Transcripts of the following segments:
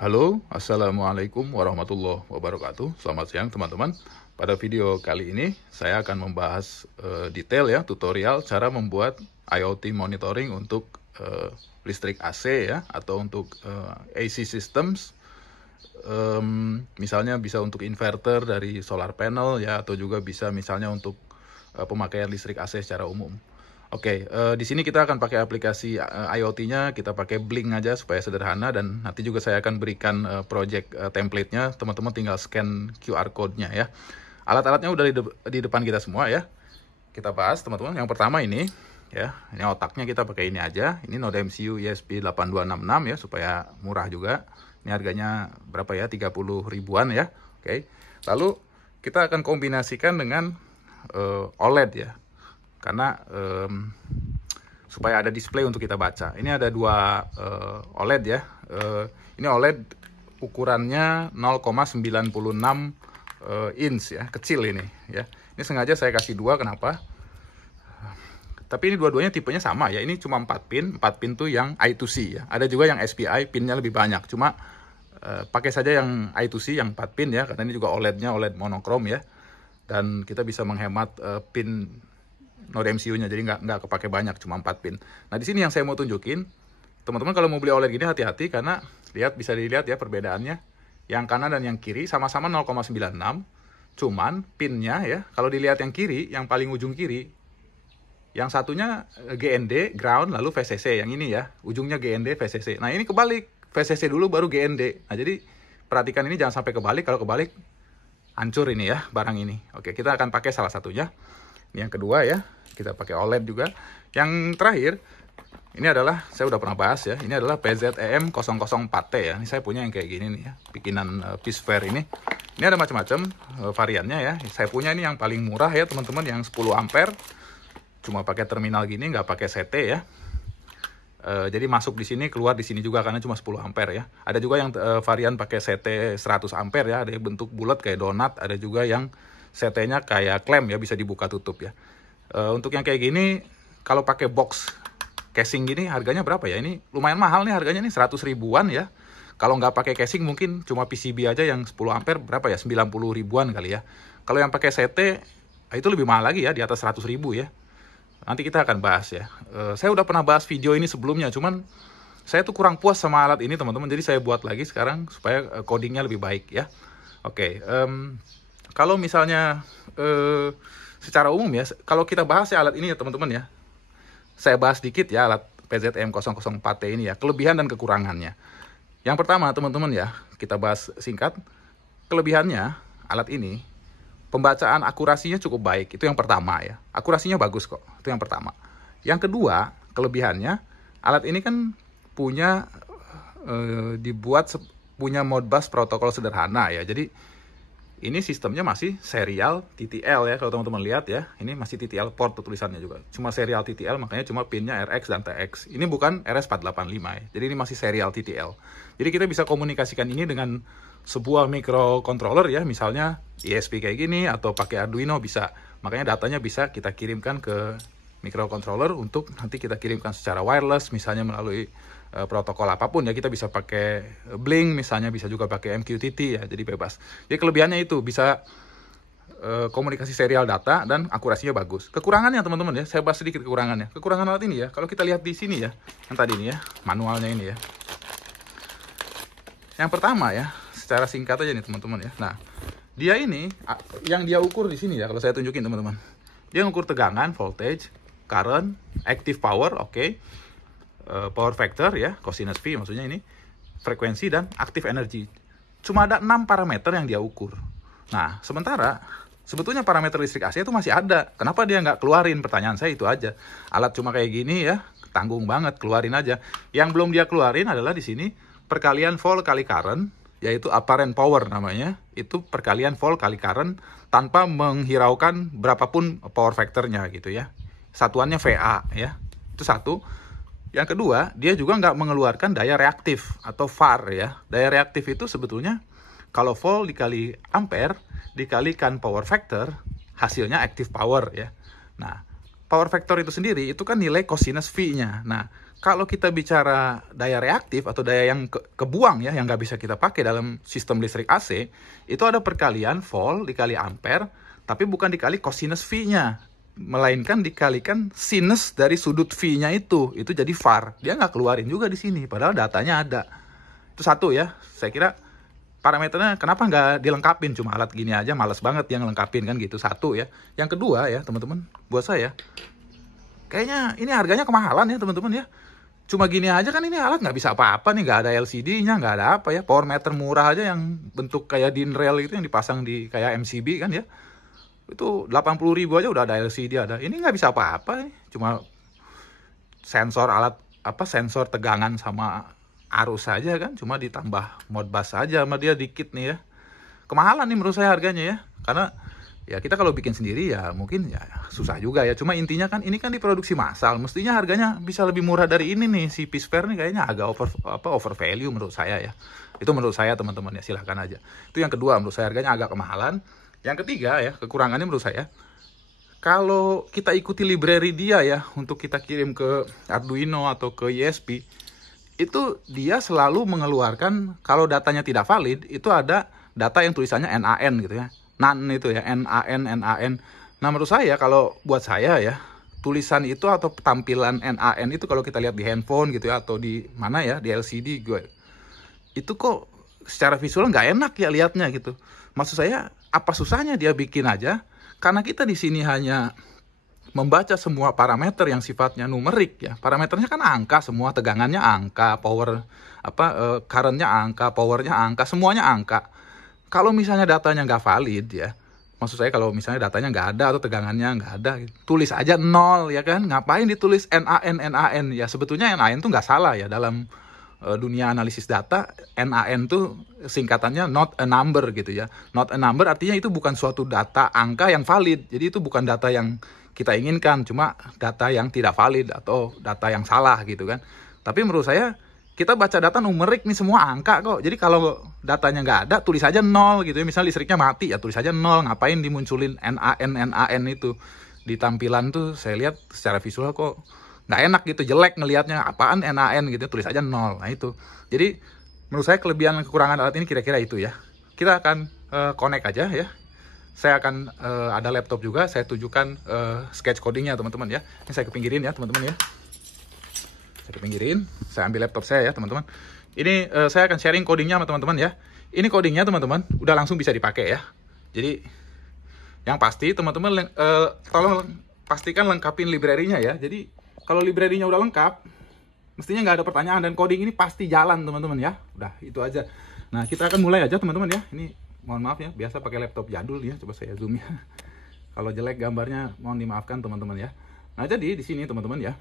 Halo, Assalamualaikum warahmatullahi wabarakatuh. Selamat siang teman-teman. Pada video kali ini saya akan membahas detail ya, tutorial cara membuat IoT monitoring untuk listrik AC ya, atau untuk AC systems. Misalnya bisa untuk inverter dari solar panel ya, atau juga bisa misalnya untuk pemakaian listrik AC secara umum. Oke, di sini kita akan pakai aplikasi IoT-nya, kita pakai Blink aja supaya sederhana, dan nanti juga saya akan berikan project template-nya, teman-teman tinggal scan QR code-nya ya. Alat-alatnya udah di depan kita semua ya. Kita bahas teman-teman. Yang pertama ini ya, ini otaknya kita pakai ini aja. Ini Node MCU ESP8266 ya, supaya murah juga. Ini harganya berapa ya? 30 ribuan ya. Oke. Lalu kita akan kombinasikan dengan OLED ya. Karena supaya ada display untuk kita baca. Ini ada dua OLED ya. Ini OLED ukurannya 0,96 inch ya, kecil ini ya. Ini sengaja saya kasih dua, kenapa? Tapi ini dua-duanya tipenya sama ya. Ini cuma 4 pin. 4 pin tuh yang I2C ya. Ada juga yang SPI, pinnya lebih banyak. Cuma pakai saja yang I2C yang 4 pin ya, karena ini juga OLED-nya OLED monokrom ya. Dan kita bisa menghemat pin Node MCU-nya, jadi nggak kepake banyak, cuma 4 pin. Nah, di sini yang saya mau tunjukin, teman-teman kalau mau beli OLED gini hati-hati, karena bisa dilihat ya perbedaannya. Yang kanan dan yang kiri sama-sama 0,96, cuman pinnya ya, kalau dilihat yang kiri, yang paling ujung kiri, yang satunya GND, ground, lalu VCC, yang ini ya, ujungnya GND, VCC. Nah, ini kebalik, VCC dulu baru GND. Nah, jadi perhatikan ini jangan sampai kebalik, kalau kebalik hancur ini ya, barang ini. Oke, kita akan pakai salah satunya. Ini yang kedua ya, kita pakai OLED juga. Yang terakhir, ini adalah, saya udah pernah bahas ya, ini adalah PZEM004T ya. Ini saya punya yang kayak gini nih ya, bikinan Peacefair ini. Ini ada macam-macam variannya ya. Saya punya ini yang paling murah ya teman-teman, yang 10 ampere. Cuma pakai terminal gini, nggak pakai CT ya. Jadi masuk di sini, keluar di sini juga, karena cuma 10 ampere ya. Ada juga yang varian pakai CT 100 ampere ya, ada yang bentuk bulat kayak donat, ada juga yang CT-nya kayak klem ya, bisa dibuka tutup ya. Untuk yang kayak gini, kalau pakai box casing gini, harganya berapa ya? Ini lumayan mahal nih harganya nih, 100 ribuan ya. Kalau nggak pakai casing mungkin cuma PCB aja yang 10 ampere berapa ya? 90 ribuan kali ya. Kalau yang pakai CT, itu lebih mahal lagi ya, di atas 100 ribu ya. Nanti kita akan bahas ya. Saya udah pernah bahas video ini sebelumnya, cuman saya tuh kurang puas sama alat ini teman-teman. Jadi saya buat lagi sekarang supaya codingnya lebih baik ya. Oke, kalau misalnya secara umum ya, kalau kita bahas ya alat ini ya teman-teman ya, saya bahas dikit ya alat PZEM004T ini ya, kelebihan dan kekurangannya. Yang pertama teman-teman ya, kita bahas singkat. Kelebihannya alat ini, pembacaan akurasinya cukup baik, itu yang pertama ya. Akurasinya bagus kok, itu yang pertama. Yang kedua, kelebihannya, alat ini kan punya punya Modbus protokol sederhana ya. Jadi ini sistemnya masih serial TTL ya, kalau teman-teman lihat ya. Ini masih TTL port tuh tulisannya juga. Cuma serial TTL, makanya cuma pinnya RX dan TX. Ini bukan RS485 ya. Jadi ini masih serial TTL. Jadi kita bisa komunikasikan ini dengan sebuah microcontroller ya, misalnya ESP kayak gini, atau pakai Arduino bisa. Makanya datanya bisa kita kirimkan ke microcontroller untuk nanti kita kirimkan secara wireless, misalnya melalui protokol apapun ya. Kita bisa pakai Blink misalnya, bisa juga pakai MQTT ya, jadi bebas. Jadi kelebihannya itu bisa komunikasi serial data dan akurasinya bagus. Kekurangannya teman-teman ya, saya bahas sedikit kekurangannya. Kekurangan alat ini ya, kalau kita lihat di sini ya, yang tadi ini ya, manualnya ini ya. Yang pertama ya, secara singkat aja nih teman-teman ya. Nah, dia ini yang dia ukur di sini ya, kalau saya tunjukin teman-teman. Dia mengukur tegangan, voltage, current, active power, oke. Power factor ya, cosinus V maksudnya ini, frekuensi dan active energy. Cuma ada 6 parameter yang dia ukur. Nah, sementara sebetulnya parameter listrik AC itu masih ada. Kenapa dia nggak keluarin? Pertanyaan saya itu aja. Alat cuma kayak gini ya, tanggung banget, keluarin aja. Yang belum dia keluarin adalah di sini perkalian volt kali current, yaitu apparent power namanya. Itu perkalian volt kali current tanpa menghiraukan berapapun power factornya gitu ya. Satuannya VA ya. Itu satu. Yang kedua, dia juga nggak mengeluarkan daya reaktif atau VAR ya. Daya reaktif itu sebetulnya kalau volt dikali ampere dikalikan power factor, hasilnya active power ya. Nah, power factor itu sendiri itu kan nilai cosinus V-nya. Nah, kalau kita bicara daya reaktif atau daya yang kebuang ya, yang nggak bisa kita pakai dalam sistem listrik AC, itu ada perkalian volt dikali ampere, tapi bukan dikali cosinus V-nya, melainkan dikalikan sinus dari sudut V-nya itu jadi var. Dia nggak keluarin juga di sini, padahal datanya ada. Itu satu ya, saya kira parameternya kenapa nggak dilengkapin, cuma alat gini aja males banget yang lengkapin kan gitu. Satu ya. Yang kedua ya teman-teman, buat saya kayaknya ini harganya kemahalan ya teman-teman ya. Cuma gini aja kan ini alat nggak bisa apa-apa nih, nggak ada LCD-nya, nggak ada apa ya. Power meter murah aja yang bentuk kayak DIN rail itu yang dipasang di kayak MCB kan ya. Itu 80.000 aja udah ada LCD ada. Ini nggak bisa apa-apa nih. Cuma sensor sensor tegangan sama arus saja kan, cuma ditambah modbus saja sama dia dikit nih ya. Kemahalan nih menurut saya harganya ya. Karena ya kita kalau bikin sendiri ya mungkin ya susah juga ya. Cuma intinya kan ini kan diproduksi massal, mestinya harganya bisa lebih murah dari ini nih. Si P-Sphere nih kayaknya agak over value menurut saya ya. Itu menurut saya teman-teman ya, silahkan aja. Itu yang kedua, menurut saya harganya agak kemahalan. Yang ketiga ya, kekurangannya menurut saya, kalau kita ikuti library dia ya untuk kita kirim ke Arduino atau ke ISP, itu dia selalu mengeluarkan kalau datanya tidak valid, itu ada data yang tulisannya NaN gitu ya. NaN itu ya, NaN. Nah menurut saya, kalau buat saya ya, tulisan itu atau tampilan NaN itu kalau kita lihat di handphone gitu ya, atau di mana ya, di LCD gue, itu kok secara visual nggak enak ya liatnya gitu. Maksud saya, apa susahnya dia bikin aja? Karena kita di sini hanya membaca semua parameter yang sifatnya numerik ya. Parameternya kan angka semua, tegangannya angka, power currentnya angka, powernya angka, semuanya angka. Kalau misalnya datanya nggak valid ya, maksud saya kalau misalnya datanya nggak ada atau tegangannya nggak ada, tulis aja 0 ya kan. Ngapain ditulis NaN ya? Sebetulnya NaN tuh nggak salah ya dalam dunia analisis data. NaN tuh singkatannya not a number gitu ya. Not a number artinya itu bukan suatu data angka yang valid. Jadi itu bukan data yang kita inginkan, cuma data yang tidak valid atau data yang salah gitu kan. Tapi menurut saya kita baca data numerik nih, semua angka kok. Jadi kalau datanya nggak ada, tulis aja 0 gitu ya. Misalnya listriknya mati ya tulis aja 0. Ngapain dimunculin NaN itu di tampilan tuh? Saya lihat secara visual kok nggak enak gitu, jelek ngelihatnya. Apaan NaN gitu, tulis aja 0. Nah itu. Jadi menurut saya kelebihan dan kekurangan alat ini kira-kira itu ya. Kita akan connect aja ya. Saya akan ada laptop juga, saya tunjukkan sketch codingnya teman-teman ya. Ini saya kepinggirin ya teman-teman ya. Saya kepinggirin, saya ambil laptop saya ya teman-teman. Ini saya akan sharing codingnya sama teman-teman ya. Ini codingnya teman-teman, udah langsung bisa dipakai ya. Jadi yang pasti teman-teman tolong pastikan lengkapin library-nya ya. Jadi kalau library-nya udah lengkap, mestinya nggak ada pertanyaan, dan coding ini pasti jalan teman-teman ya. Udah itu aja. Nah kita akan mulai aja teman-teman ya. Ini mohon maaf ya, biasa pakai laptop jadul ya. Coba saya zoom ya. Kalau jelek gambarnya mohon dimaafkan teman-teman ya. Nah jadi di sini teman-teman ya,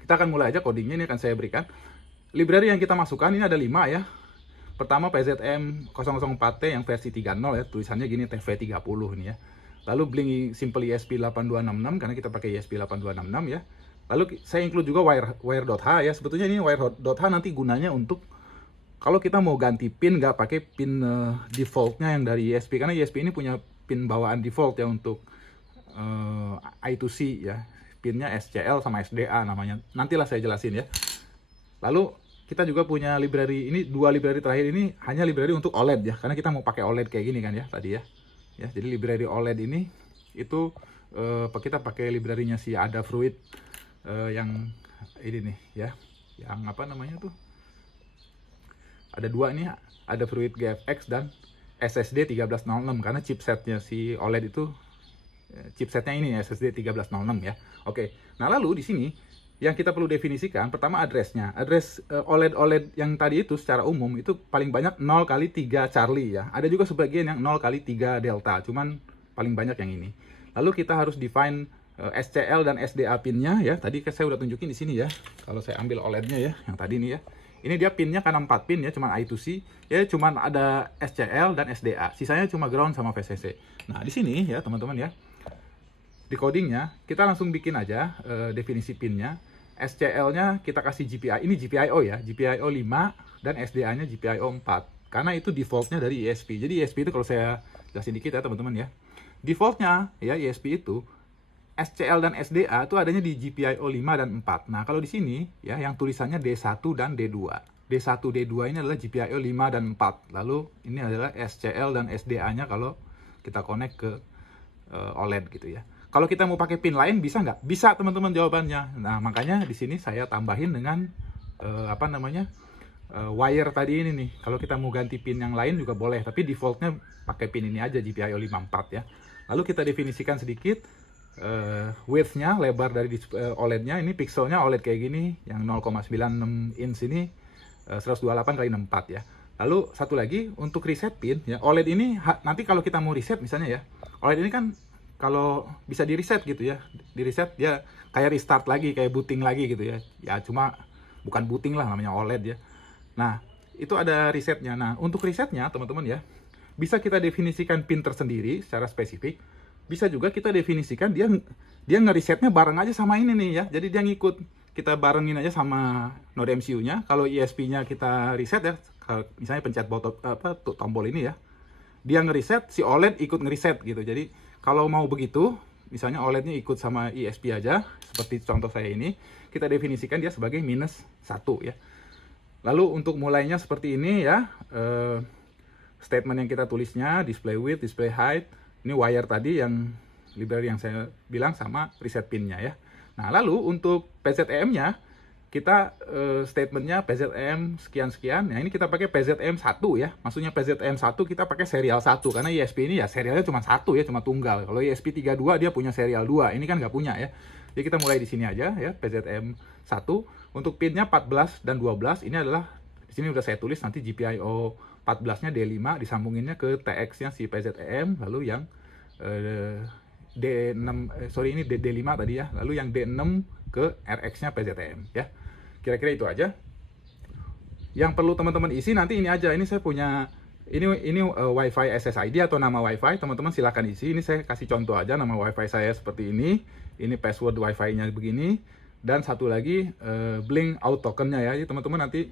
kita akan mulai aja codingnya. Ini akan saya berikan library yang kita masukkan. Ini ada 5 ya. Pertama PZM 004T yang versi 3.0 ya, tulisannya gini TV30 ini ya. Lalu Blink Simple ESP8266 karena kita pakai ESP8266 ya. Lalu saya include juga wire.h ya. Sebetulnya ini wire.h nanti gunanya untuk kalau kita mau ganti pin, nggak pakai pin defaultnya yang dari ESP, karena ESP ini punya pin bawaan default ya untuk I2C ya. Pinnya SCL sama SDA namanya. Nantilah saya jelasin ya. Lalu kita juga punya library, ini 2 library terakhir ini hanya library untuk OLED ya, karena kita mau pakai OLED kayak gini kan ya tadi ya. Ya, jadi library OLED ini itu kita pakai library-nya si Adafruit yang ini nih ya. Yang apa namanya tuh? Ada 2 nih, Adafruit GFX dan SSD 1306 karena chipsetnya si OLED itu chipsetnya ini SSD 1306 ya. Oke. Nah, lalu di sini yang kita perlu definisikan pertama addressnya. Address OLED yang tadi itu secara umum itu paling banyak 0 kali 3 Charlie ya. Ada juga sebagian yang 0 kali 3 Delta, cuman paling banyak yang ini. Lalu kita harus define SCL dan SDA pinnya ya. Tadi saya udah tunjukin di sini ya. Kalau saya ambil OLED-nya ya, yang tadi nih ya. Ini dia pinnya kan 4 pin ya, cuman I2C. Ya cuman ada SCL dan SDA. Sisanya cuma ground sama VCC. Nah, di sini ya teman-teman ya. Di codingnya kita langsung bikin aja definisi pinnya. SCL-nya kita kasih GPI, ini GPIO ya, GPIO 5 dan SDA-nya GPIO 4. Karena itu defaultnya dari ESP. Jadi ESP itu kalau saya jelasin dikit ya teman-teman ya. Defaultnya ya ESP itu SCL dan SDA itu adanya di GPIO 5 dan 4. Nah, kalau di sini ya yang tulisannya D1 dan D2. D1, D2 ini adalah GPIO 5 dan 4. Lalu ini adalah SCL dan SDA-nya kalau kita connect ke OLED gitu ya. Kalau kita mau pakai pin lain bisa nggak? Bisa teman-teman jawabannya. Nah, makanya di sini saya tambahin dengan wire tadi ini nih. Kalau kita mau ganti pin yang lain juga boleh, tapi defaultnya pakai pin ini aja GPIO 54 ya. Lalu kita definisikan sedikit width-nya, lebar dari OLED-nya. Ini pixelnya OLED kayak gini, yang 0,96 inch ini 128 kali 64 ya. Lalu satu lagi untuk reset pin ya, OLED ini nanti kalau kita mau reset misalnya ya, OLED ini kan kalau bisa di reset gitu ya, di reset dia kayak restart lagi, kayak booting lagi gitu ya. Ya cuma bukan booting lah, namanya OLED ya. Nah itu ada resetnya. Nah untuk resetnya teman-teman ya, bisa kita definisikan pin tersendiri secara spesifik. Bisa juga kita definisikan dia ngeresetnya bareng aja sama ini nih ya. Jadi dia ngikut, kita barengin aja sama node MCU-nya. Kalau ISP-nya kita reset ya, misalnya pencet tombol ini ya, dia ngereset, si OLED ikut ngereset gitu. Jadi kalau mau begitu, misalnya OLED-nya ikut sama ISP aja, seperti contoh saya ini, kita definisikan dia sebagai -1 ya. Lalu untuk mulainya seperti ini ya, statement yang kita tulisnya, display width, display height, ini wire tadi yang library yang saya bilang sama reset pin-nya ya. Nah lalu untuk PZM-nya, kita statementnya PZM sekian-sekian. Nah ini kita pakai PZM 1 ya. Maksudnya PZM 1 kita pakai serial 1. Karena ISP ini ya serialnya cuma 1 ya, cuma tunggal. Kalau ISP 32 dia punya serial 2. Ini kan nggak punya ya. Jadi kita mulai di sini aja ya, PZM 1. Untuk pinnya 14 dan 12 ini adalah, di sini udah saya tulis nanti GPIO 14-nya D5 disambunginnya ke TX-nya si PZM, lalu yang ini D5 tadi ya, lalu yang D6 ke RX-nya PZM ya. Kira-kira itu aja. Yang perlu teman-teman isi nanti ini aja. Ini saya punya ini WiFi SSID atau nama WiFi, teman-teman silahkan isi. Ini saya kasih contoh aja, nama WiFi saya seperti ini. Ini password WiFi-nya begini. Dan satu lagi Blink Out Token-nya ya. Jadi teman-teman nanti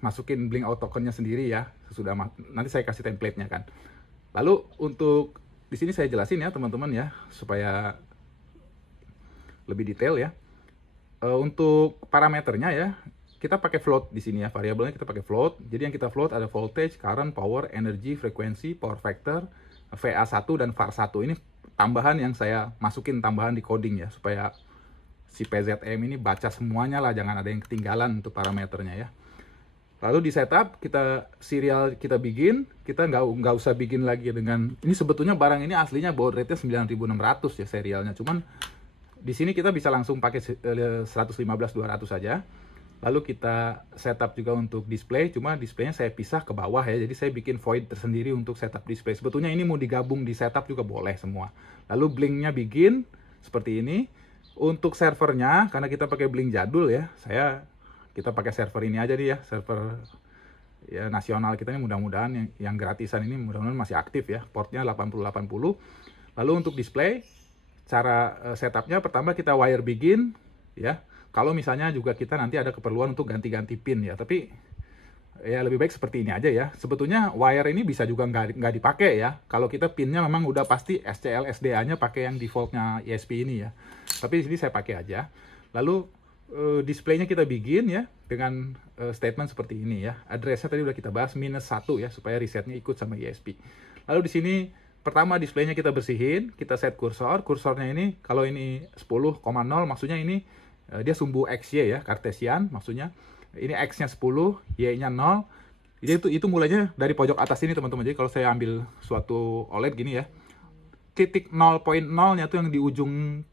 masukin Blink Out Token-nya sendiri ya. Nanti saya kasih template-nya kan. Lalu untuk di sini saya jelasin ya teman-teman ya, supaya lebih detail ya. Untuk parameternya ya, kita pakai float di sini ya, variabelnya kita pakai float. Jadi yang kita float ada voltage, current, power, energy, frekuensi, power factor, VA1 dan VAR1. Ini tambahan yang saya masukin, tambahan di coding ya, supaya si PZM ini baca semuanya lah, jangan ada yang ketinggalan untuk parameternya ya. Lalu di setup, kita serial kita bikin, kita nggak usah bikin lagi dengan, ini sebetulnya barang ini aslinya baud rate-nya 9600 ya serialnya, cuman di sini kita bisa langsung pakai 115-200 saja. Lalu kita setup juga untuk display, cuma displaynya saya pisah ke bawah ya, jadi saya bikin void tersendiri untuk setup display. Sebetulnya ini mau digabung di setup juga boleh semua. Lalu blinknya bikin seperti ini. Untuk servernya, karena kita pakai Blink jadul ya, kita pakai server ini aja nih ya, server ya nasional kita ini, mudah-mudahan yang gratisan ini mudah-mudahan masih aktif ya, portnya 8080. Lalu untuk display, cara setupnya pertama kita wire begin ya. Kalau misalnya juga kita nanti ada keperluan untuk ganti-ganti pin ya, tapi ya lebih baik seperti ini aja ya. Sebetulnya wire ini bisa juga nggak dipakai ya, kalau kita pinnya memang udah pasti SCL SDA-nya pakai yang defaultnya ISP ini ya. Tapi di sini saya pakai aja. Lalu displaynya kita bikin ya dengan statement seperti ini ya. Addressnya tadi udah kita bahas -1 ya, supaya resetnya ikut sama ISP. Lalu di sini pertama displaynya kita bersihin, kita set kursor. Kursornya ini kalau ini 10,0 maksudnya ini dia sumbu XY ya, Cartesian maksudnya. Ini X-nya 10, Y-nya 0. Jadi itu mulainya dari pojok atas ini teman-teman. Jadi kalau saya ambil suatu OLED gini ya, titik 0.0-nya tuh yang di ujung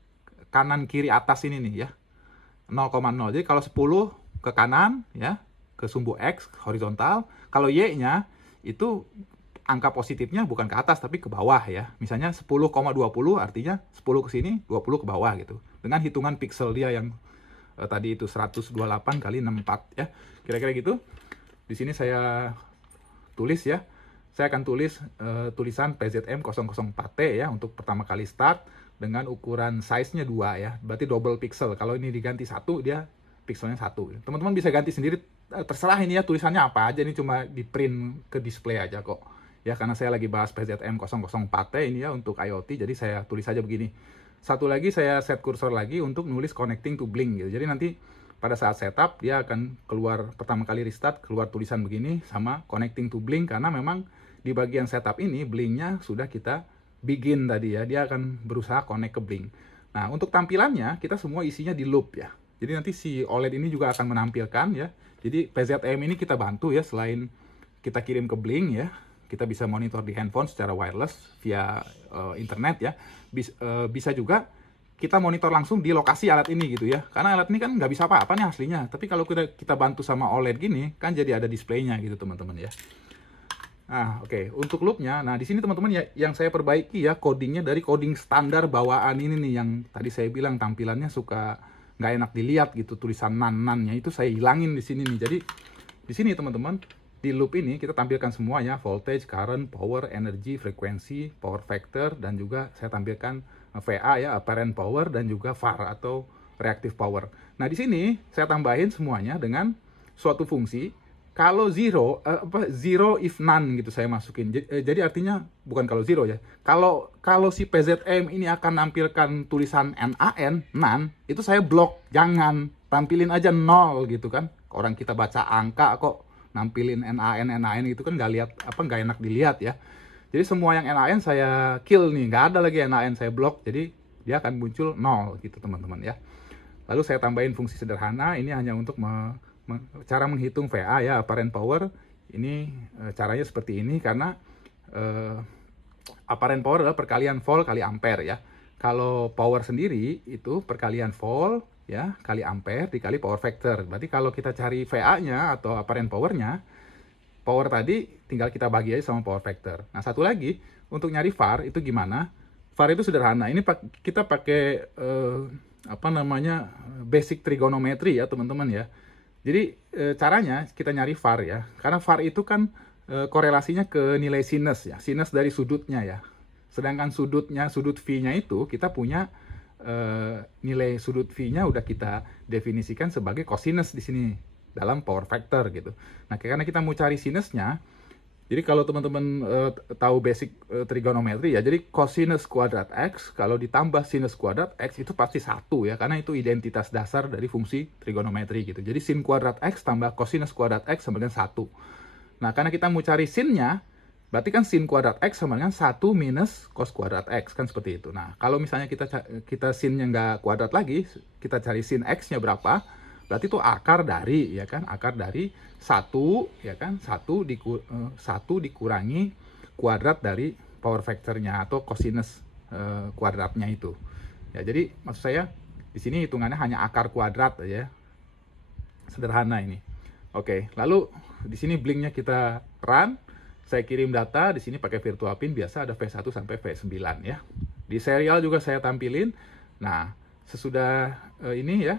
kanan kiri atas ini nih ya, 0,0. Jadi kalau 10 ke kanan ya, ke sumbu X horizontal. Kalau Y-nya itu angka positifnya bukan ke atas tapi ke bawah ya. Misalnya 10,20 artinya 10 ke sini, 20 ke bawah gitu. Dengan hitungan pixel dia yang tadi itu 128 kali 64 ya. Kira-kira gitu. Di sini saya tulis ya. Saya akan tulis tulisan PZM 004T ya untuk pertama kali start dengan ukuran size-nya 2 ya. Berarti double pixel. Kalau ini diganti 1 dia pixelnya 1. Teman-teman bisa ganti sendiri, terserah ini ya tulisannya apa aja, ini cuma di print ke display aja kok. ya, karena saya lagi bahas PZM004T ini ya untuk IoT, jadi saya tulis saja begini. Satu lagi saya set kursor lagi untuk nulis connecting to Blink gitu. Jadi nanti pada saat setup dia akan keluar, pertama kali restart keluar tulisan begini sama connecting to Blink, karena memang di bagian setup ini Blinknya sudah kita begin tadi ya, dia akan berusaha connect ke Blink. Nah, untuk tampilannya kita semua isinya di loop ya. Jadi nanti si OLED ini juga akan menampilkan ya. Jadi PZM ini kita bantu ya, selain kita kirim ke Blink ya, kita bisa monitor di handphone secara wireless via internet ya. Bisa juga kita monitor langsung di lokasi alat ini gitu ya. Karena alat ini kan nggak bisa apa-apa nih aslinya. Tapi kalau kita bantu sama OLED gini, kan jadi ada displaynya gitu teman-teman ya. Nah, oke. Untuk loopnya, nah di sini teman-teman ya, yang saya perbaiki ya codingnya dari coding standar bawaan ini nih, yang tadi saya bilang tampilannya suka nggak enak dilihat gitu, tulisan nan-nannya itu saya hilangin di sini nih. Jadi di sini teman-teman, di loop ini kita tampilkan semuanya, voltage, current, power, energy, frekuensi, power factor, dan juga saya tampilkan VA ya, apparent power, dan juga VAR atau reactive power. Nah di sini saya tambahin semuanya dengan suatu fungsi. Kalau zero if none gitu saya masukin. Jadi artinya bukan kalau zero ya. Kalau si PZM ini akan nampilkan tulisan NaN, none, itu saya blok. Jangan tampilin aja 0 gitu kan. Orang kita baca angka kok nampilin NaN gitu kan nggak enak dilihat ya. Jadi semua yang NaN saya kill nih, nggak ada lagi NaN saya blok. Jadi dia akan muncul 0 gitu teman-teman ya. Lalu saya tambahin fungsi sederhana, ini hanya untuk cara menghitung VA ya, apparent power. Ini caranya seperti ini karena apparent power adalah perkalian volt kali ampere ya. Kalau power sendiri itu perkalian volt ya kali ampere dikali power factor. Berarti kalau kita cari VA-nya atau apparent power-nya, power tadi tinggal kita bagi aja sama power factor. Nah, satu lagi untuk nyari VAR itu gimana? VAR itu sederhana. Ini kita pakai basic trigonometry ya teman-teman ya. Jadi caranya kita nyari VAR ya. Karena VAR itu kan korelasinya ke nilai sinus ya. Sinus dari sudutnya ya. Sedangkan sudut V-nya itu kita punya nilai sudut V-nya udah kita definisikan sebagai cosinus di sini dalam power factor gitu. Nah, karena kita mau cari sinusnya, jadi kalau teman-teman tahu basic trigonometri ya, jadi cosinus kuadrat X kalau ditambah sinus kuadrat X itu pasti 1 ya, karena itu identitas dasar dari fungsi trigonometri gitu. Jadi sin kuadrat X tambah cosinus kuadrat X sama dengan 1. Nah, karena kita mau cari sinnya, berarti kan sin kuadrat X sama dengan 1 minus cos kuadrat X, kan seperti itu. Nah, kalau misalnya kita sinnya nggak kuadrat lagi, kita cari sin X-nya berapa, berarti itu akar dari ya kan, akar dari 1 ya kan, 1 dikurangi kuadrat dari power factor-nya atau cosinus kuadratnya itu. Ya, jadi maksud saya di sini hitungannya hanya akar kuadrat ya. Sederhana ini. Oke, lalu di sini Blink-nya kita run, saya kirim data di sini pakai virtual pin biasa, ada V1 sampai V9 ya. Di serial juga saya tampilin. Nah, sesudah ini ya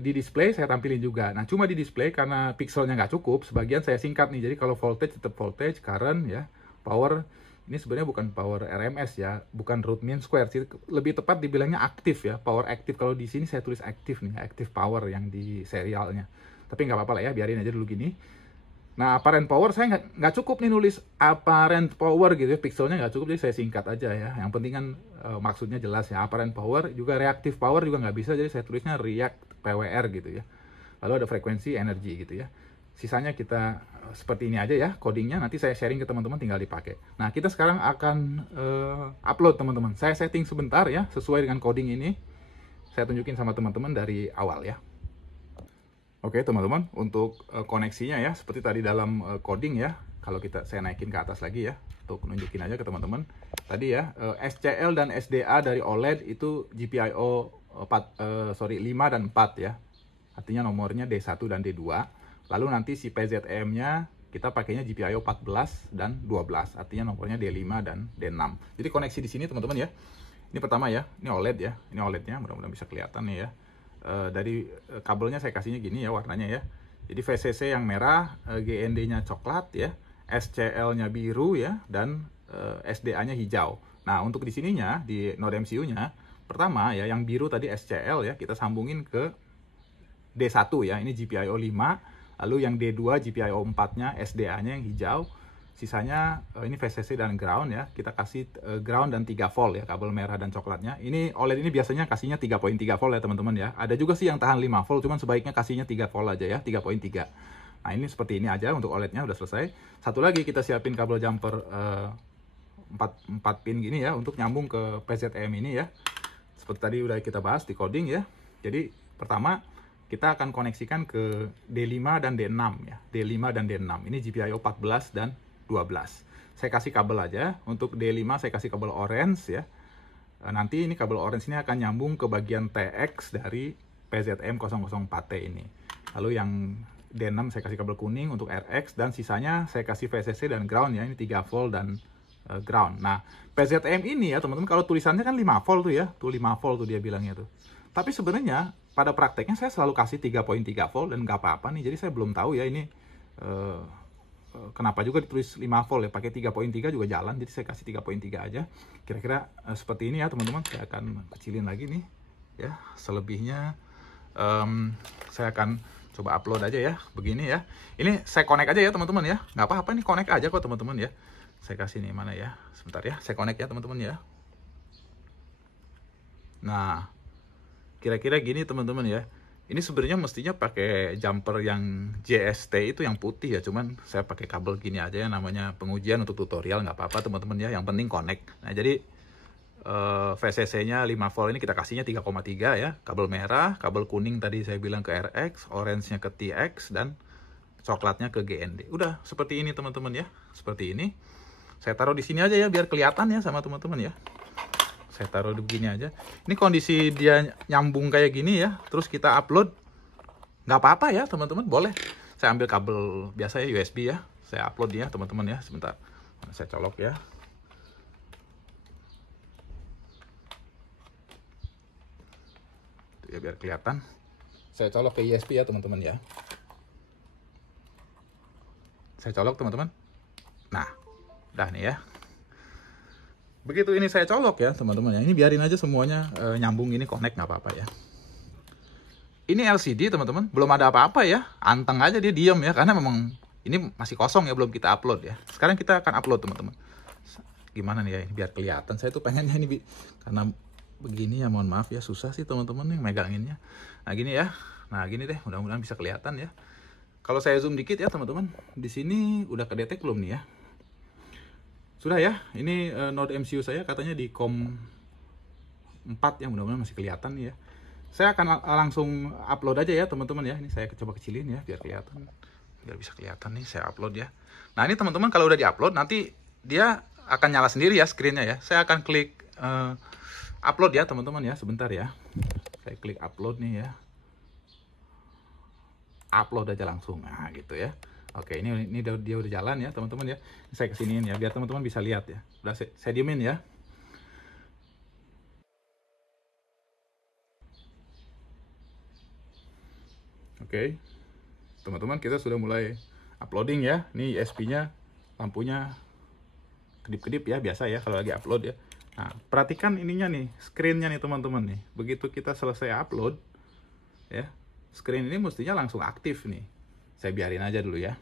di display saya tampilin juga. Nah, cuma di display karena pixelnya nggak cukup, sebagian saya singkat nih. Jadi kalau voltage tetap voltage, current ya, power ini sebenarnya bukan power RMS ya, bukan root mean square sih, lebih tepat dibilangnya aktif ya, power aktif. Kalau di sini saya tulis aktif nih, active power yang di serialnya. Tapi nggak apa-apa lah ya, biarin aja dulu gini. Nah, apparent power saya nggak cukup nih nulis apparent power gitu ya, pixelnya nggak cukup, jadi saya singkat aja ya. Yang penting kan maksudnya jelas ya, apparent power, juga reactive power juga nggak bisa, jadi saya tulisnya react PWR gitu ya. Lalu ada frekuensi, energi gitu ya. Sisanya kita seperti ini aja ya codingnya, nanti saya sharing ke teman-teman tinggal dipakai. Nah, kita sekarang akan upload teman-teman. Saya setting sebentar ya, sesuai dengan coding ini. Saya tunjukin sama teman-teman dari awal ya. Oke teman-teman, untuk koneksinya ya, seperti tadi dalam coding ya, kalau saya naikin ke atas lagi ya, untuk nunjukin aja ke teman-teman. Tadi ya, SCL dan SDA dari OLED itu GPIO 5 dan 4 ya. Artinya nomornya D1 dan D2. Lalu nanti si PZM-nya kita pakainya GPIO 14 dan 12, artinya nomornya D5 dan D6. Jadi koneksi di sini teman-teman ya. Ini pertama ya, ini OLED ya, ini OLED-nya, mudah-mudahan bisa kelihatan nih ya. Dari kabelnya saya kasihnya gini ya warnanya ya. Jadi VCC yang merah, GND-nya coklat ya, SCL-nya biru ya, dan SDA-nya hijau. Nah, untuk di sininya di node MCU-nya pertama ya, yang biru tadi SCL ya, kita sambungin ke D1 ya. Ini GPIO 5, lalu yang D2 GPIO 4-nya SDA-nya yang hijau Sisanya ini VCC dan ground ya. Kita kasih ground dan 3 volt ya, kabel merah dan coklatnya. Ini OLED ini biasanya kasihnya 3.3 volt ya teman-teman ya. Ada juga sih yang tahan 5 volt, cuman sebaiknya kasihnya 3 volt aja ya, 3.3. Nah ini seperti ini aja untuk OLED-nya udah selesai. Satu lagi kita siapin kabel jumper 4 pin gini ya, untuk nyambung ke PZM ini ya. Seperti tadi udah kita bahas di coding ya. Jadi pertama kita akan koneksikan ke D5 dan D6 ya. D5 dan D6. Ini GPIO 14 dan 12. Saya kasih kabel aja. Untuk D5 saya kasih kabel orange ya. Nanti ini kabel orange ini akan nyambung ke bagian TX dari PZM 004T ini. Lalu yang D6 saya kasih kabel kuning untuk RX, dan sisanya saya kasih VCC dan ground ya. Ini 3 volt dan ground. Nah, PZM ini ya teman-teman, kalau tulisannya kan 5 volt tuh ya. Tuh 5 volt tuh dia bilangnya tuh. Tapi sebenarnya pada prakteknya saya selalu kasih 3.3 volt dan nggak apa-apa nih. Jadi saya belum tahu ya ini kenapa juga ditulis 5 volt ya, pakai 3.3 juga jalan. Jadi saya kasih 3.3 aja. Kira-kira seperti ini ya teman-teman. Saya akan kecilin lagi nih ya. Selebihnya saya akan coba upload aja ya, begini ya. Ini saya connect aja ya teman-teman ya. Nggak apa-apa nih, connect aja kok teman-teman ya. Saya kasih nih mana ya. Sebentar ya, saya connect ya teman-teman ya. Nah, kira-kira gini teman-teman ya. Ini sebenarnya mestinya pakai jumper yang JST itu yang putih ya, cuman saya pakai kabel gini aja ya, namanya pengujian untuk tutorial, nggak apa-apa teman-teman ya, yang penting connect. Nah jadi VCC-nya 5 volt ini kita kasihnya 3,3 ya, kabel merah, kabel kuning tadi saya bilang ke RX, orange-nya ke TX, dan coklatnya ke GND. Udah seperti ini teman-teman ya, seperti ini. Saya taruh di sini aja ya biar kelihatan ya sama teman-teman ya. Saya taruh begini aja. Ini kondisi dia nyambung kayak gini ya. Terus kita upload. Nggak apa-apa ya teman-teman. Boleh. Saya ambil kabel biasa ya, USB ya. Saya upload ya teman-teman ya. Sebentar. Saya colok ya. Tuh ya biar kelihatan. Saya colok ke USB ya teman-teman ya. Saya colok teman-teman. Nah. Udah nih ya. Begitu ini saya colok ya teman-teman ya. Ini biarin aja semuanya nyambung ini, connect nggak apa-apa ya. Ini LCD teman-teman, belum ada apa-apa ya. Anteng aja dia diem ya, karena memang ini masih kosong ya, belum kita upload ya. Sekarang kita akan upload teman-teman. Gimana nih ya ini biar kelihatan. Saya tuh pengennya ini karena begini ya, mohon maaf ya, susah sih teman-teman nih meganginnya. Nah gini ya. Nah gini deh, mudah-mudahan bisa kelihatan ya. Kalau saya zoom dikit ya teman-teman, di sini udah kedetek belum nih ya? Sudah ya, ini node MCU saya katanya di COM 4 ya, mudah-mudahan masih kelihatan nih ya. Saya akan langsung upload aja ya teman-teman ya. Ini saya coba kecilin ya biar kelihatan. Biar bisa kelihatan nih, saya upload ya. Nah ini teman-teman kalau udah di-upload nanti dia akan nyala sendiri ya screen-nya ya. Saya akan klik upload ya teman-teman ya, sebentar ya. Saya klik upload nih ya. Upload aja langsung, nah gitu ya. Oke, ini dia udah jalan ya teman-teman ya. Saya kesiniin ya biar teman-teman bisa lihat ya. Udah saya diemin ya. Oke, teman-teman kita sudah mulai uploading ya. Ini USB-nya, lampunya kedip-kedip ya, biasa ya kalau lagi upload ya. Nah, perhatikan ininya nih, screen-nya nih teman-teman nih. Begitu kita selesai upload ya, screen ini mestinya langsung aktif nih. Saya biarin aja dulu ya.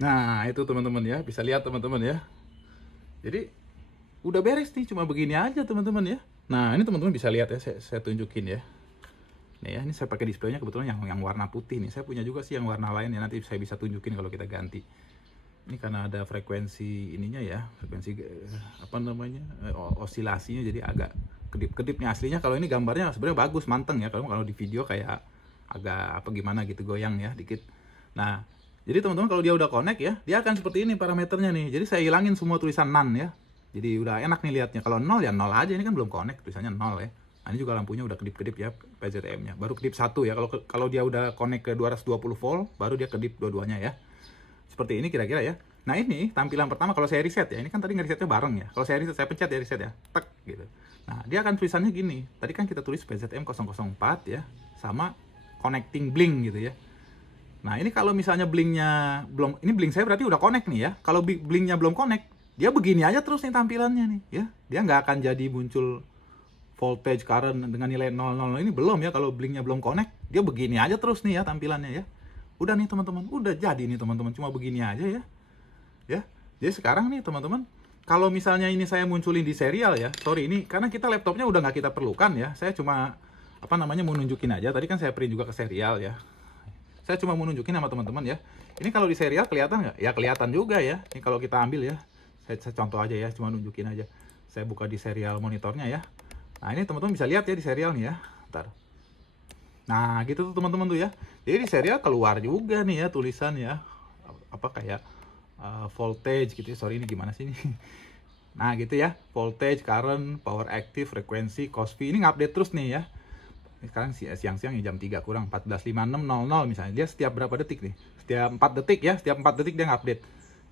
Nah, itu teman-teman ya, bisa lihat teman-teman ya. Jadi udah beres nih, cuma begini aja teman-teman ya. Nah, ini teman-teman bisa lihat ya, saya tunjukin ya. Nih ya, ini saya pakai displaynya kebetulan yang warna putih nih. Saya punya juga sih yang warna lain ya, nanti saya bisa tunjukin kalau kita ganti. Ini karena ada frekuensi ininya ya, frekuensi apa namanya, osilasinya, jadi agak kedip-kedipnya. Aslinya kalau ini gambarnya sebenarnya bagus, manteng ya. Kalau di video kayak agak apa gimana gitu, goyang ya dikit. Nah, jadi teman-teman kalau dia udah connect ya, dia akan seperti ini parameternya nih. Jadi saya hilangin semua tulisan none ya. Jadi udah enak nih lihatnya. Kalau 0 ya 0 aja, ini kan belum connect, tulisannya 0 ya. Nah, ini juga lampunya udah kedip-kedip ya PZM-nya. Baru kedip 1 ya. Kalau dia udah connect ke 220 volt, baru dia kedip dua-duanya ya. Seperti ini kira-kira ya. Nah, ini tampilan pertama kalau saya reset ya. Ini kan tadi nge-resetnya bareng ya. Kalau saya reset, saya pencet ya reset ya. Tek gitu. Nah, dia akan tulisannya gini. Tadi kan kita tulis PZM 004 ya, sama connecting blink gitu ya. Nah, ini kalau misalnya blinknya belum, ini blink saya berarti udah connect nih ya. Kalau blinknya belum connect, dia begini aja terus nih tampilannya nih ya. Dia nggak akan jadi muncul voltage current dengan nilai 00 ini belum ya. Kalau blinknya belum connect, dia begini aja terus nih ya tampilannya ya. Udah nih teman-teman, udah jadi nih teman-teman, cuma begini aja ya. Ya. Jadi sekarang nih teman-teman, kalau misalnya ini saya munculin di serial ya, sorry ini karena kita laptopnya udah nggak kita perlukan ya. Saya cuma mau nunjukin aja. Tadi kan saya print juga ke serial ya. Saya cuma mau nunjukin sama teman-teman ya. Ini kalau di serial kelihatan nggak? Ya kelihatan juga ya. Ini kalau kita ambil ya. Saya contoh aja ya, cuma nunjukin aja. Saya buka di serial monitornya ya. Nah ini teman-teman bisa lihat ya di serial nih ya. Bentar. Nah gitu tuh teman-teman tuh ya. Jadi di serial keluar juga nih ya tulisan ya. Apa kayak voltage gitu ya. Sorry ini gimana sih ini. Nah gitu ya. Voltage, current, power active, frekuensi, cosby. Ini ngupdate terus nih ya. Sekarang siang-siang ya jam 3 kurang 14.56.00 misalnya. Dia setiap berapa detik nih? Setiap 4 detik ya. Setiap 4 detik dia ngupdate.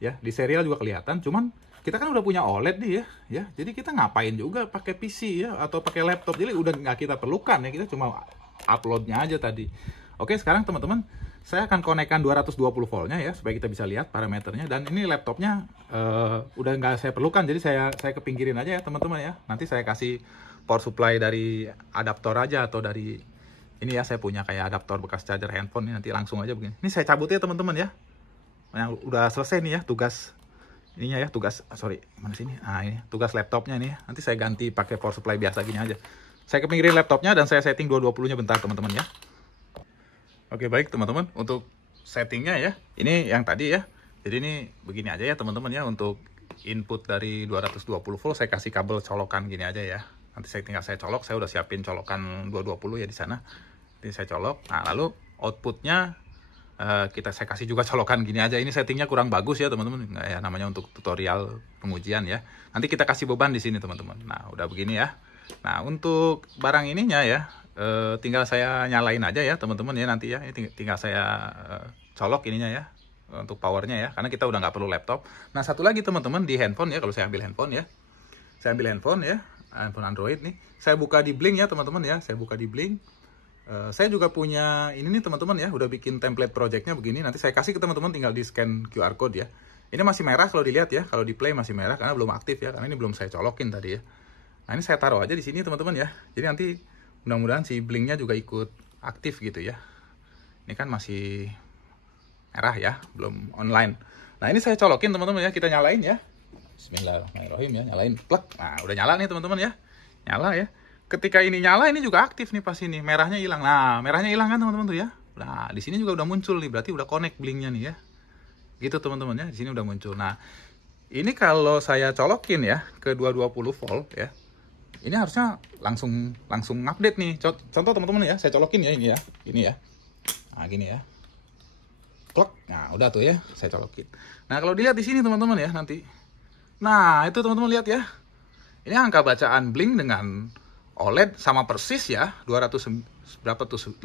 Ya, di serial juga kelihatan, cuman kita kan udah punya OLED nih ya. Jadi kita ngapain juga pakai PC ya atau pakai laptop. Jadi udah nggak kita perlukan ya, kita cuma uploadnya aja tadi. Oke, sekarang teman-teman, saya akan konekkan 220 voltnya ya supaya kita bisa lihat parameternya. Dan ini laptopnya udah nggak saya perlukan, jadi saya kepinggirin aja ya teman-teman ya. Nanti saya kasih power supply dari adaptor aja atau dari ini ya, saya punya kayak adaptor bekas charger handphone ini, nanti langsung aja begini. Ini saya cabut ya teman-teman ya. Yang udah selesai nih ya tugas ininya ya, mana sini? Nah ini tugas laptopnya nih. Nanti saya ganti pakai power supply biasa gini aja. Saya kepinggirin laptopnya dan saya setting 220 nya bentar teman-teman ya. Oke baik teman-teman, untuk settingnya ya ini yang tadi ya. Jadi ini begini aja ya teman-teman ya. Untuk input dari 220 volt saya kasih kabel colokan gini aja ya. Nanti saya tinggal saya colok, saya udah siapin colokan 220 ya di sana. Nanti saya colok. Nah lalu outputnya saya kasih juga colokan gini aja. Ini settingnya kurang bagus ya teman-teman, ya namanya untuk tutorial pengujian ya. Nanti kita kasih beban di sini teman-teman. Nah udah begini ya. Nah untuk barang ininya ya, tinggal saya nyalain aja ya teman-teman ya nanti ya. Ini tinggal saya colok ininya ya untuk powernya ya, karena kita udah nggak perlu laptop. Nah satu lagi teman-teman di handphone ya, kalau saya ambil handphone ya, handphone Android nih. Saya buka di Blink ya teman-teman ya. Saya buka di Blink. Saya juga punya ini nih teman-teman ya, udah bikin template projectnya begini. Nanti saya kasih ke teman-teman, tinggal di scan QR code ya. Ini masih merah kalau dilihat ya, kalau di play masih merah karena belum aktif ya, karena ini belum saya colokin tadi ya. Nah ini saya taruh aja di sini teman-teman ya. Jadi nanti mudah-mudahan si blinknya juga ikut aktif gitu ya. Ini kan masih merah ya, belum online. Nah ini saya colokin teman-teman ya, kita nyalain ya. Bismillahirrahmanirrahim ya, nyalain plug. Nah udah nyala nih teman-teman ya, nyala ya. Ketika ini nyala, ini juga aktif nih pas ini, merahnya hilang. Nah, merahnya hilang kan teman-teman tuh ya. Nah, di sini juga udah muncul nih, berarti udah connect blinknya nih ya. Gitu teman-teman ya, di sini udah muncul. Nah, ini kalau saya colokin ya ke 220 volt ya. Ini harusnya langsung update nih. Contoh teman-teman ya, saya colokin ya ini ya. Ini ya. Nah, gini ya. Klek. Nah, udah tuh ya, saya colokin. Nah, kalau dilihat di sini teman-teman ya nanti. Nah, itu teman-teman lihat ya. Ini angka bacaan blink dengan OLED sama persis ya, 200 berapa tuh 18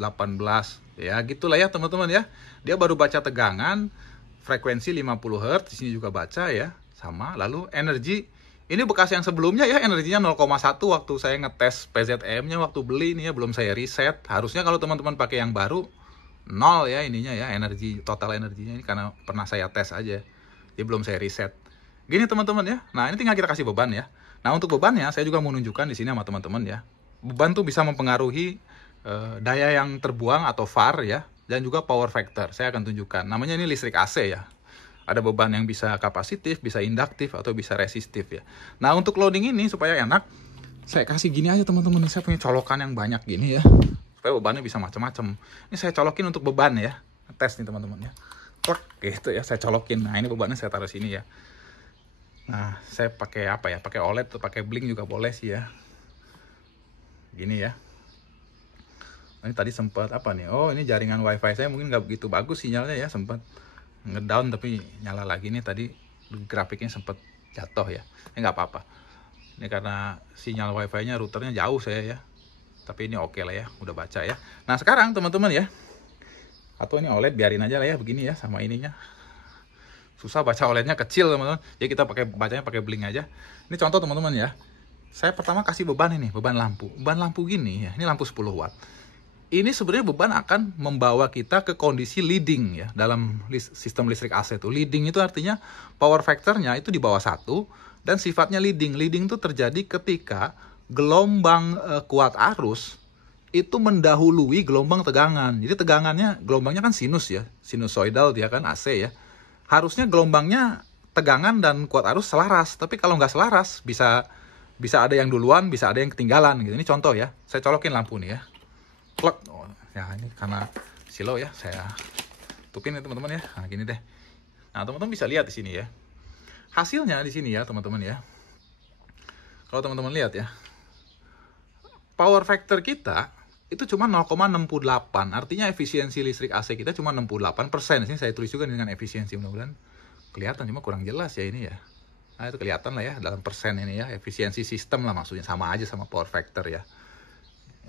ya, gitulah ya teman-teman ya. Dia baru baca tegangan, frekuensi 50 Hz, di sini juga baca ya, sama. Lalu energi ini bekas yang sebelumnya ya, energinya 0,1 waktu saya ngetes PZM-nya waktu beli ini ya, belum saya reset. Harusnya kalau teman-teman pakai yang baru 0 ya ininya ya, energi total energinya ini karena pernah saya tes aja. Jadi belum saya reset. Gini teman-teman ya. Nah, ini tinggal kita kasih beban ya. Nah, untuk bebannya saya juga mau nunjukkan di sini sama teman-teman ya. Beban tuh bisa mempengaruhi daya yang terbuang atau VAR ya, dan juga power factor. Saya akan tunjukkan. Namanya ini listrik AC ya. Ada beban yang bisa kapasitif, bisa induktif, atau bisa resistif ya. Nah, untuk loading ini supaya enak, saya kasih gini aja teman-teman. Saya punya colokan yang banyak gini ya, supaya bebannya bisa macam-macam. Ini saya colokin untuk beban ya. Tes nih teman-teman ya. Klek gitu ya, saya colokin. Nah, ini bebannya saya taruh sini ya. Nah, saya pakai apa ya? Pakai OLED atau pakai blink juga boleh sih ya. Gini ya. Ini tadi sempat apa nih? Oh, ini jaringan WiFi saya mungkin nggak begitu bagus sinyalnya ya, sempat ngedown tapi nyala lagi nih tadi, grafiknya sempat jatuh ya. Ini nggak apa-apa. Ini karena sinyal WiFi-nya routernya jauh saya ya. Tapi ini oke lah ya, udah baca ya. Nah, sekarang teman-teman ya. Atau ini OLED biarin aja lah ya begini ya sama ininya. Susah baca OLED-nya kecil teman-teman. Jadi kita bacanya pakai blink aja. Ini contoh teman-teman ya. Saya pertama kasih beban ini, beban lampu. Beban lampu gini ya. Ini lampu 10 watt. Ini sebenarnya beban akan membawa kita ke kondisi leading ya dalam sistem listrik AC itu. Leading itu artinya power factor-nya itu di bawah 1 dan sifatnya leading. Leading itu terjadi ketika gelombang kuat arus itu mendahului gelombang tegangan. Jadi gelombangnya kan sinus ya, sinusoidal dia kan AC ya. Harusnya gelombangnya tegangan dan kuat arus selaras. Tapi kalau nggak selaras, bisa ada yang duluan, bisa ada yang ketinggalan gitu. Ini contoh ya, saya colokin lampu nih ya. Plek. Oh, ya ini karena silau ya, saya tutupin ya teman-teman ya. Nah gini deh. Nah teman-teman bisa lihat di sini ya. Hasilnya di sini ya teman-teman ya. Kalau teman-teman lihat ya, power factor kita itu cuma 0,68. Artinya efisiensi listrik AC kita cuma 68%. Ini saya tulis juga dengan efisiensi, mudah-mudahan kelihatan, cuma kurang jelas ya ini ya. Nah itu kelihatan lah ya dalam persen ini ya. Efisiensi sistem lah maksudnya, sama aja sama power factor ya.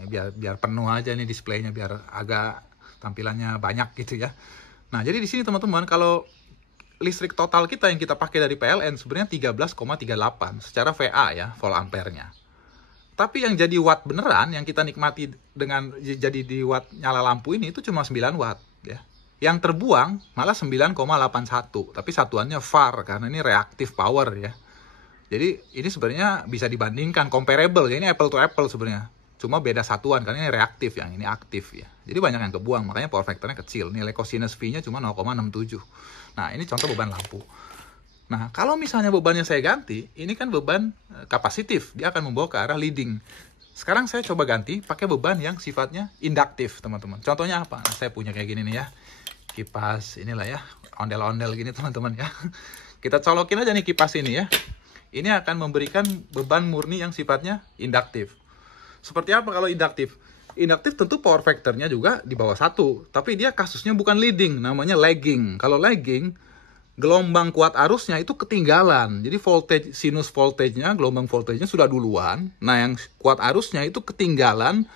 Biar penuh aja nih displaynya, biar agak tampilannya banyak gitu ya. Nah jadi di sini teman-teman, kalau listrik total kita yang kita pakai dari PLN sebenarnya 13,38 secara VA ya, volt ampere-nya. Tapi yang jadi watt beneran, yang kita nikmati dengan jadi di watt nyala lampu ini itu cuma 9 watt ya. Yang terbuang malah 9,81, tapi satuannya VAR karena ini reactive power ya. Jadi ini sebenarnya bisa dibandingkan, comparable ya, ini apple to apple sebenarnya. Cuma beda satuan karena ini reaktif, yang ini aktif ya. Jadi banyak yang kebuang, makanya power factor-nya kecil. Nilai cosinus V-nya cuma 0,67. Nah, ini contoh beban lampu. Nah, kalau misalnya bebannya saya ganti, ini kan beban kapasitif, dia akan membawa ke arah leading. Sekarang saya coba ganti pakai beban yang sifatnya induktif, teman-teman. Contohnya apa? Nah, saya punya kayak gini nih ya. Kipas inilah ya, ondel-ondel gini teman-teman ya. Kita colokin aja nih kipas ini ya. Ini akan memberikan beban murni yang sifatnya induktif. Seperti apa kalau induktif? Induktif tentu power factor-nya juga di bawah 1, tapi dia kasusnya bukan leading, namanya lagging. Kalau lagging, gelombang kuat arusnya itu ketinggalan. Jadi sinus voltage-nya, gelombang voltage-nya sudah duluan. Nah, yang kuat arusnya itu ketinggalan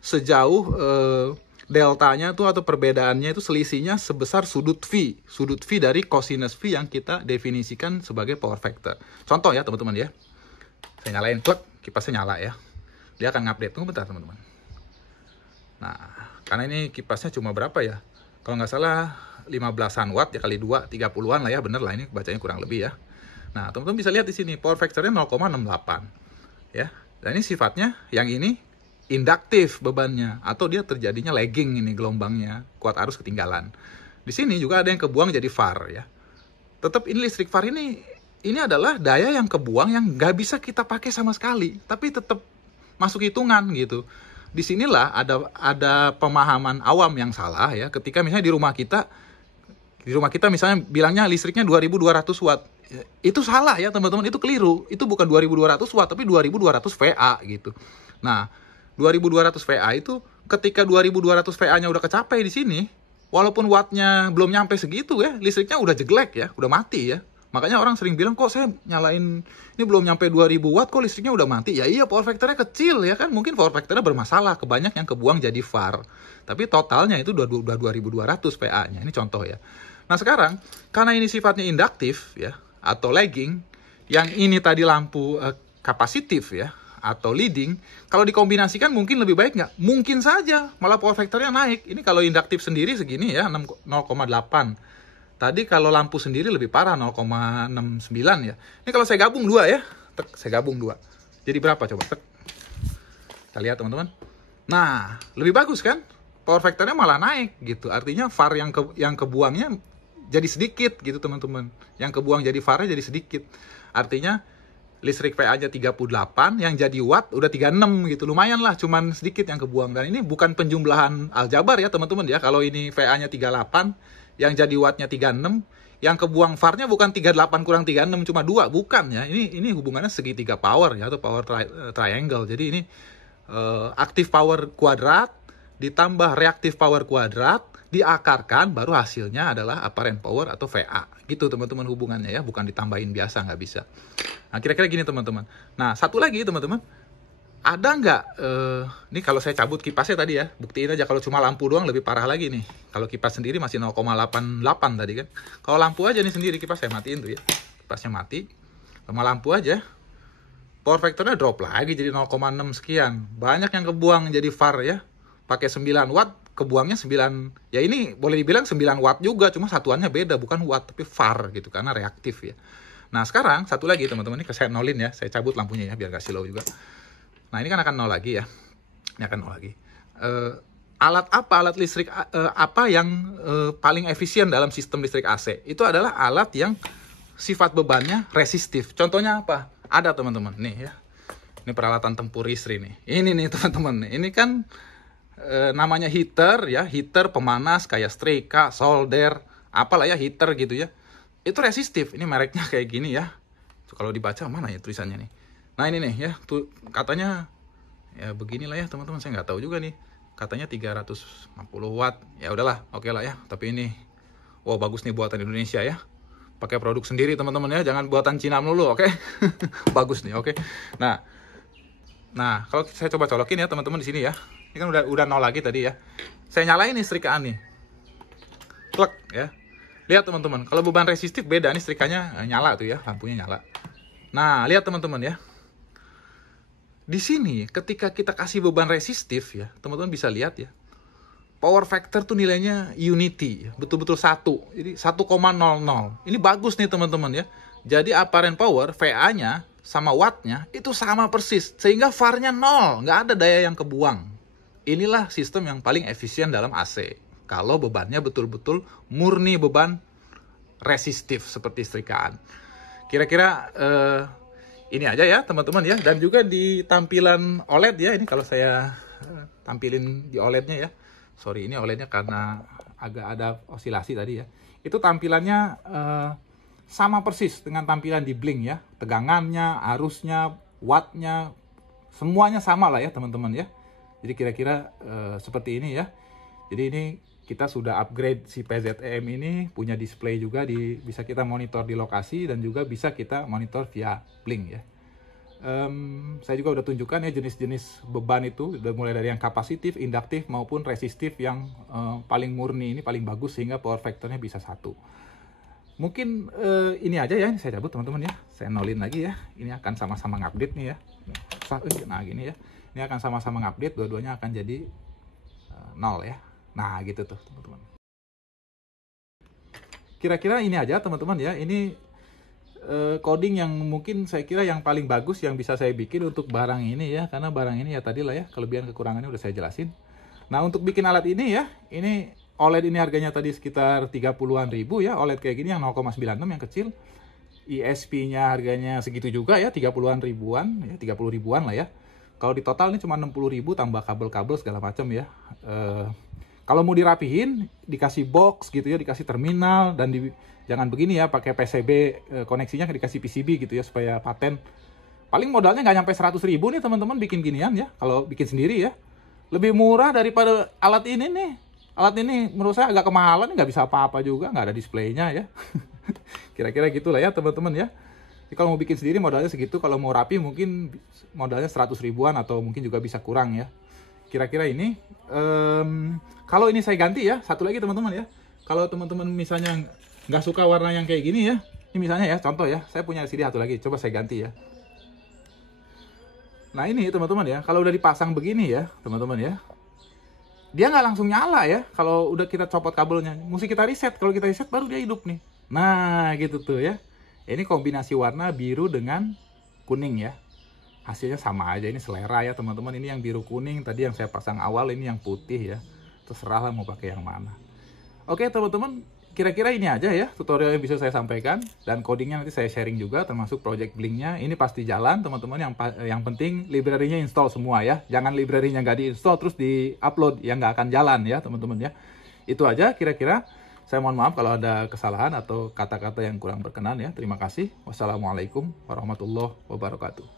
sejauh deltanya tuh atau perbedaannya itu selisihnya sebesar sudut V. Sudut V dari cosinus V yang kita definisikan sebagai power factor. Contoh ya teman-teman ya. Saya nyalain, klek, kipasnya nyala ya. Dia akan ngupdate. Tunggu bentar teman-teman. Nah, karena ini kipasnya cuma berapa ya? Kalau nggak salah 15-an watt ya kali 2, 30-an lah ya, bener lah ini bacanya kurang lebih ya. Nah, teman-teman bisa lihat di sini power factor-nya 0,68 ya. Dan ini sifatnya yang ini induktif bebannya, atau dia terjadinya lagging ini gelombangnya, kuat arus ketinggalan. Di sini juga ada yang kebuang jadi VAR ya. Tetap ini listrik VAR ini adalah daya yang kebuang yang nggak bisa kita pakai sama sekali, tapi tetap masuk hitungan gitu. Disinilah ada pemahaman awam yang salah ya, ketika misalnya di rumah kita misalnya bilangnya listriknya 2200 watt. Itu salah ya teman-teman, itu keliru. Itu bukan 2200 watt tapi 2200 VA gitu. Nah, 2200 VA itu ketika 2200 VA-nya udah kecapai di sini, walaupun wattnya belum nyampe segitu ya, listriknya udah jeglek ya, udah mati ya. Makanya orang sering bilang, kok saya nyalain ini belum nyampe 2000 watt kok listriknya udah mati. Ya iya, power factor-nya kecil ya kan. Mungkin power factor-nya bermasalah, kebanyak yang kebuang jadi VAR. Tapi totalnya itu udah 2200 VA-nya. Ini contoh ya. Nah sekarang, karena ini sifatnya induktif ya, atau lagging, yang ini tadi lampu kapasitif ya, atau leading, kalau dikombinasikan mungkin lebih baik nggak? Mungkin saja, malah power factor-nya naik. Ini kalau induktif sendiri segini ya, 0,8. Tadi kalau lampu sendiri lebih parah, 0,69 ya. Ini kalau saya gabung 2 ya. Saya gabung 2. Jadi berapa coba? Kita lihat teman-teman. Nah, lebih bagus kan? Power factor-nya malah naik gitu. Artinya VAR yang kebuangnya jadi sedikit gitu teman-teman. Yang kebuang jadi VAR-nya jadi sedikit. Artinya listrik VA-nya 38, yang jadi watt udah 36 gitu. Lumayan lah, cuman sedikit yang kebuang. Dan ini bukan penjumlahan aljabar ya teman-teman ya. Kalau ini VA-nya 38, yang jadi wattnya 36, yang kebuang VAR-nya bukan 38 kurang 36 cuma 2, bukan ya. Ini hubungannya segitiga power ya, atau power triangle. Jadi ini aktif power kuadrat ditambah reaktif power kuadrat diakarkan, baru hasilnya adalah apparent power atau VA. Gitu teman-teman hubungannya ya, bukan ditambahin biasa, nggak bisa. Nah kira-kira gini teman-teman. Nah satu lagi teman-teman, ada nggak, ini kalau saya cabut kipasnya tadi ya, buktiin aja kalau cuma lampu doang lebih parah lagi nih. Kalau kipas sendiri masih 0,88 tadi kan. Kalau lampu aja nih sendiri, kipas saya matiin tuh ya. Kipasnya mati, sama lampu aja, power factor-nya drop lagi jadi 0,6 sekian. Banyak yang kebuang jadi VAR ya. Pakai 9 watt, kebuangnya 9. Ya ini boleh dibilang 9 watt juga, cuma satuannya beda, bukan watt tapi VAR gitu, karena reaktif ya. Nah sekarang satu lagi teman-teman, ini saya nolin ya, saya cabut lampunya ya biar gak silau juga. Nah ini kan akan 0 lagi ya, ini akan 0 lagi. alat listrik apa yang paling efisien dalam sistem listrik AC? Itu adalah alat yang sifat bebannya resistif. Contohnya apa? Ada teman-teman, nih ya. Ini peralatan tempur istri nih. Ini nih teman-teman. Ini kan namanya heater ya, heater pemanas kayak Streka, Solder, apalah ya heater gitu ya. Itu resistif. Ini mereknya kayak gini ya. Kalau dibaca mana ya tulisannya nih. Nah ini nih ya, tuh katanya ya beginilah ya teman-teman. Saya nggak tahu juga nih. Katanya 350 watt. Ya udahlah, oke lah ya. Tapi ini, wow bagus nih buatan Indonesia ya. Pakai produk sendiri teman-teman ya. Jangan buatan Cina melulu, oke? Bagus nih, oke. Nah, kalau saya coba colokin ya teman-teman di sini ya. Ini kan udah nol lagi tadi ya. Saya nyalain nih setrikaan nih. Plek ya. Lihat teman-teman, kalau beban resistif beda nih setrikanya nyala tuh ya, lampunya nyala. Nah, lihat teman-teman ya. Di sini ketika kita kasih beban resistif ya, teman-teman bisa lihat ya. Power factor tuh nilainya unity, betul-betul 1. Jadi 1,00. Ini bagus nih teman-teman ya. Jadi apparent power VA-nya sama wattnya itu sama persis, sehingga VAR-nya 0, nggak ada daya yang kebuang. Inilah sistem yang paling efisien dalam AC. Kalau bebannya betul-betul murni beban resistif seperti setrikaan. Kira-kira ini aja ya teman-teman ya. Dan juga di tampilan OLED ya, ini kalau saya tampilin di OLED-nya ya. Sorry, ini OLED-nya karena agak ada osilasi tadi ya. Itu tampilannya sama persis dengan tampilan di Blink ya. Tegangannya, arusnya, wattnya, semuanya sama lah ya teman-teman ya. Jadi kira-kira seperti ini ya. Jadi ini kita sudah upgrade si PZM ini, punya display juga, bisa kita monitor di lokasi dan juga bisa kita monitor via Blink ya. Saya juga udah tunjukkan ya jenis-jenis beban itu, udah mulai dari yang kapasitif, induktif maupun resistif yang paling murni ini paling bagus sehingga power factornya bisa 1. Mungkin ini aja ya, ini saya cabut teman-teman ya. Saya nolin lagi ya. Ini akan sama-sama ngupdate nih ya. Nah gini ya. Ini akan sama-sama ngupdate, dua-duanya akan jadi 0 ya. Nah gitu tuh teman-teman. Kira-kira ini aja teman-teman ya. Ini coding yang mungkin saya kira yang paling bagus yang bisa saya bikin untuk barang ini ya. Karena barang ini ya tadi lah ya, kelebihan kekurangannya udah saya jelasin. Nah untuk bikin alat ini ya, ini OLED ini harganya tadi sekitar 30-an ribu ya. OLED kayak gini yang 0,96 yang kecil. ISP-nya harganya segitu juga ya, 30-an ribuan, ya 30 ribuan lah ya. Kalau di total ini cuma 60 ribu tambah kabel-kabel segala macam ya. Kalau mau dirapihin, dikasih box gitu ya, dikasih terminal, dan jangan begini ya, pakai PCB, koneksinya dikasih PCB gitu ya, supaya paten. Paling modalnya nggak nyampe 100 ribu nih teman-teman bikin ginian ya, kalau bikin sendiri ya. Lebih murah daripada alat ini nih. Alat ini menurut saya agak kemahalan, nggak bisa apa-apa juga, nggak ada displaynya ya. Kira-kira gitulah ya teman-teman ya. Jadi kalau mau bikin sendiri modalnya segitu, kalau mau rapi mungkin modalnya 100 ribuan atau mungkin juga bisa kurang ya. Kira-kira ini. Kalau ini saya ganti ya, satu lagi teman-teman ya. Kalau teman-teman misalnya nggak suka warna yang kayak gini ya, ini misalnya ya, contoh ya, saya punya sini satu lagi, coba saya ganti ya. Nah ini teman-teman ya, kalau udah dipasang begini ya teman-teman ya, dia nggak langsung nyala ya kalau udah kita copot kabelnya. Mesti kita reset, kalau kita reset baru dia hidup nih. Nah gitu tuh ya. Ini kombinasi warna biru dengan kuning ya. Hasilnya sama aja, ini selera ya teman-teman. Ini yang biru kuning, tadi yang saya pasang awal ini yang putih ya. Terserah lah mau pakai yang mana. Oke teman-teman, kira-kira ini aja ya tutorial yang bisa saya sampaikan. Dan codingnya nanti saya sharing juga, termasuk project Blinknya. Ini pasti jalan teman-teman, yang penting library-nya install semua ya. Jangan library-nya nggak diinstall terus di-upload, yang nggak akan jalan ya teman-teman ya. Itu aja kira-kira. Saya mohon maaf kalau ada kesalahan atau kata-kata yang kurang berkenan ya. Terima kasih. Wassalamualaikum warahmatullahi wabarakatuh.